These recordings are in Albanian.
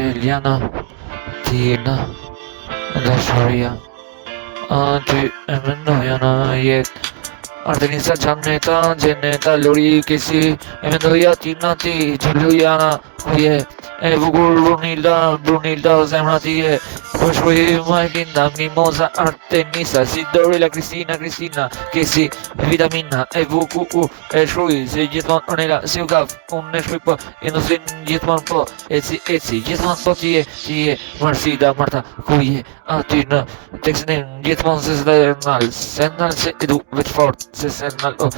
Eliana, Tina, dashuria, ty e mendoja në jetë. Ardenisa Giannetta, Geneta, Lori, Kesi, e mendoja Tina ti, Giuliana, je, e bukur Brunilda, zemra ti je, po shkruaj Majlinda, Mimoza, Artemisa, Sidorella, Cristina, Kesi, Vitamina, e buku, e shkruaj, se gjithmonë Ornella, si u gaf, unë e shkruaj po, Industrin gjithmonë po, eci, gjithmonë po ti je, Marsida, Marta, ku je, aty në tekstin gjithmonë Sendal se edu veç fort, se Sendal o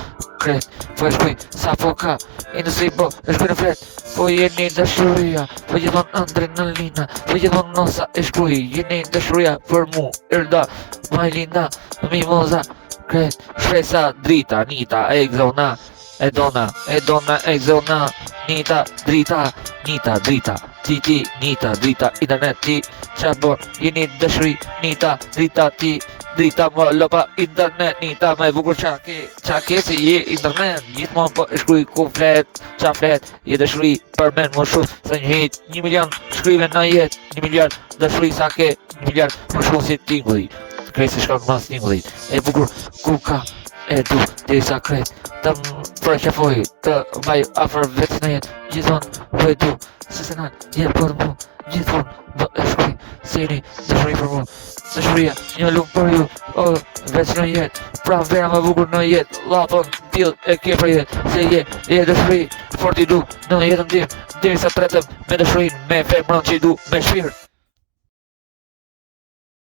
kret, po e shkuj, sa po ka, Industri po, e shkuj në flet, po jeni dashuria, po gjithmonë adrenalina, po gjithmonë nosa e shkuj, jeni dashuria për mu, Erda, Majlinda, Mimoza, kret, shpresa, drita, Nita, Exona, Edona, Exona, Nita, drita, ti, Nita, drita, internet, ti, qabon, jeni dashuri, Nita, drita, ti, drita më lopa, internet, Nita, me bukur qake si je internet, gjithmonë po e shkruj ku flet, qa flet, je dashuri për men më shumë, se një hit, 1 milion, shkryve në jet, 1 miliard, dashuri sa ke, 1 miliard, më shumë si tingulli, krejtë se shkak mas tingulli, e bukur, ku ka, e du, dhe sa kret, të më përqafoj, të vaj afer vetë në jetë, gjithmonë, po e du, se se nalë, je për mu, gjithmonë, më e shkruj, se jeni dashuri për mu, dashuria, një lumë për ju, o, veç në jetë, pra vera më bukur në jetë, lapën, t'il e ke për jetë, se je dashuri, fort i du, në jetën tim, dhe sa tretëm, me dashurin, me femran që i du, me shpirë.